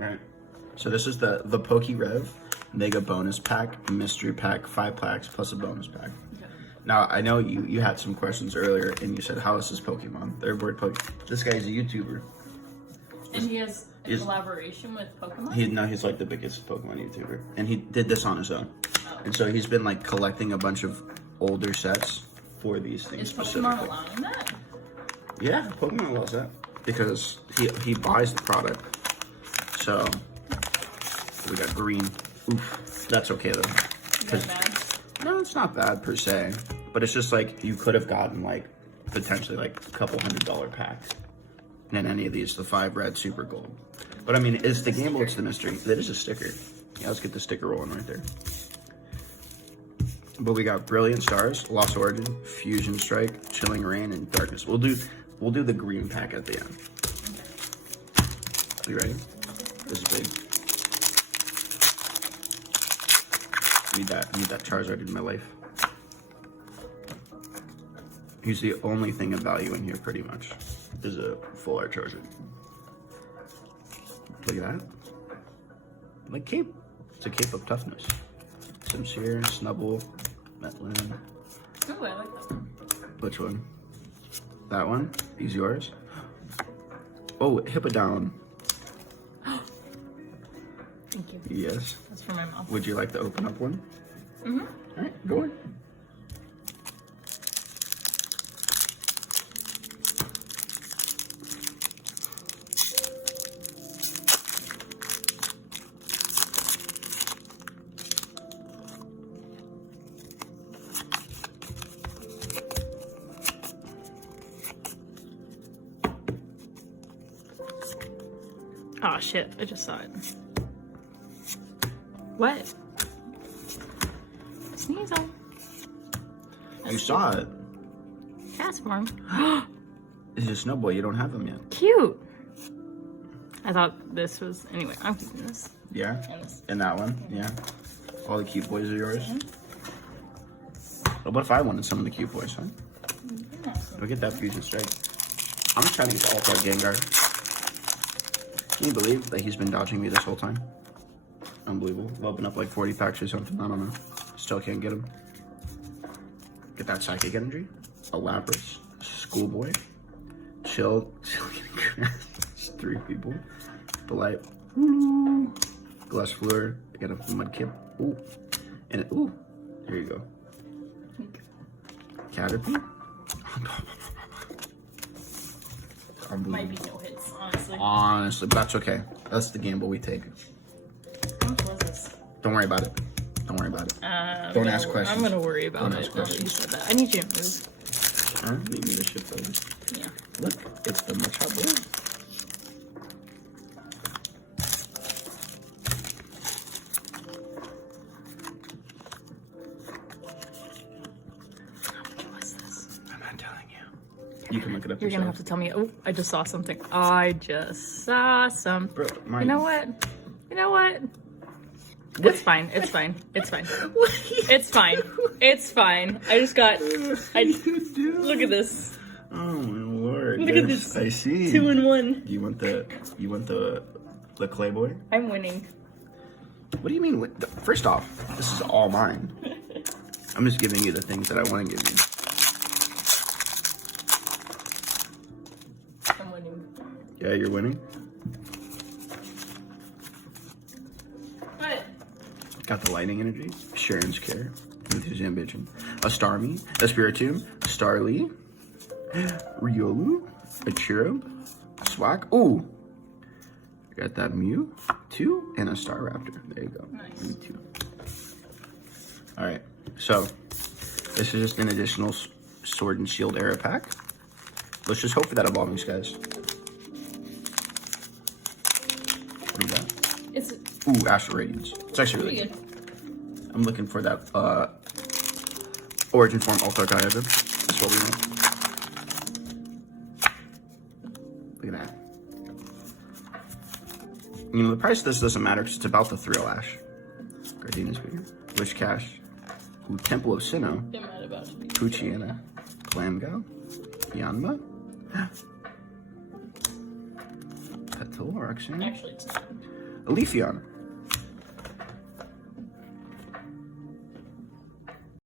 Alright. So this is the PokeRev Mega Bonus Pack, Mystery Pack, 5 packs plus a bonus pack. Okay. Now, I know you had some questions earlier, and you said, how is this Pokemon? Third word Pokemon. This guy's a YouTuber. And he has a collaboration with Pokemon? He's like the biggest Pokemon YouTuber. And he did this on his own. Oh. And so he's been like collecting a bunch of older sets for these things specifically. Is Pokemon allowing that? Yeah, Pokemon allows that. Because he buys the product. So we got green. Oof, that's okay though. Bad? No, it's not bad per se, but it's just like you could have gotten like potentially like a couple $100 packs than any of these, the 5 red super gold. But I mean, it's the gamble, it's the mystery. That is a sticker. Yeah, let's get the sticker rolling right there. But we got Brilliant Stars, Lost Origin, Fusion Strike, Chilling Rain, and Darkness. We'll do the green pack at the end. You ready? This is big. Need that Charizard in my life. He's the only thing of value in here, pretty much. Is a full art Charizard. Look at that. Like cape. It's a cape of toughness. Sincere, Snubble, Metlin. Oh, I like that one. Which one? That one? These yours? Oh, Hippodon. Thank you. Yes. That's for my mom. Would you like to open up one? Mm-hmm. All right, go on. Oh shit, I just saw it. What? Sneeze on. You saw it. Castform. It's a Snowboy, you don't have them yet. Cute. I thought this was, anyway, I'm keeping this. Yeah? And that one? Yeah. All the cute boys are yours? Mm-hmm. What if I wanted some of the cute boys, huh? Yeah. Look at that Fusion Strike. I'm just trying to get the All-Star Gengar. Can you believe that he's been dodging me this whole time? Unbelievable. We'll open up like 40 packs or something. I don't know. Still can't get him. Get that Psychic Energy. Elaborate. Schoolboy. Chill. It's 3 people. Polite. Ooh. Glass Fleur. I got a Mudkip. Ooh. And it, ooh. There you go. Caterpie. Might be no hits, honestly. Honestly, but that's okay. That's the gamble we take. How much was this? Don't worry about it. Don't worry about it. Don't ask questions. I'm gonna worry about Don't it. ask questions. You said that. I need you to move. Alright, need me to shift over. Yeah. Look, it's the Machop Blue. I'm not telling you. You can look it up You're yourself. gonna have to tell me. Oh, I just saw something. I just saw some. Bro, You know what? You know what? It's fine. It's fine. It's fine. It's fine. It's fine. I just got. Look at this. Oh my lord! Look at this. I see. 2 in 1. You want the clay boy? I'm winning. What do you mean? First off, this is all mine. I'm just giving you the things that I want to give you. I'm winning. Yeah, you're winning. What? Got the Lightning Energy, Sharon's Care, Enthusiasm Ambition, a Starmie, a Spiritomb, a Starly, Riolu, a Cherub, a Swag. Ooh! Got that Mew, 2, and a Staraptor. There you go. Nice. Me too. Alright, so this is just an additional Sword and Shield era pack. Let's just hope for that evolving skies. What do you got? It's Ooh, Astral Radiance. It's actually really good. I'm looking for that Origin Form Ultra Diadem. That's what we want. Look at that. You know, the price of this doesn't matter because it's about the Thrill Ash. Gardenia Speaker. Wish Cash. Ooh, Temple of Sinnoh. I'm not about to be. Puchiana. Glamgo. Yanma. Petal Roxanne. Actually, it's not. a Leafeon,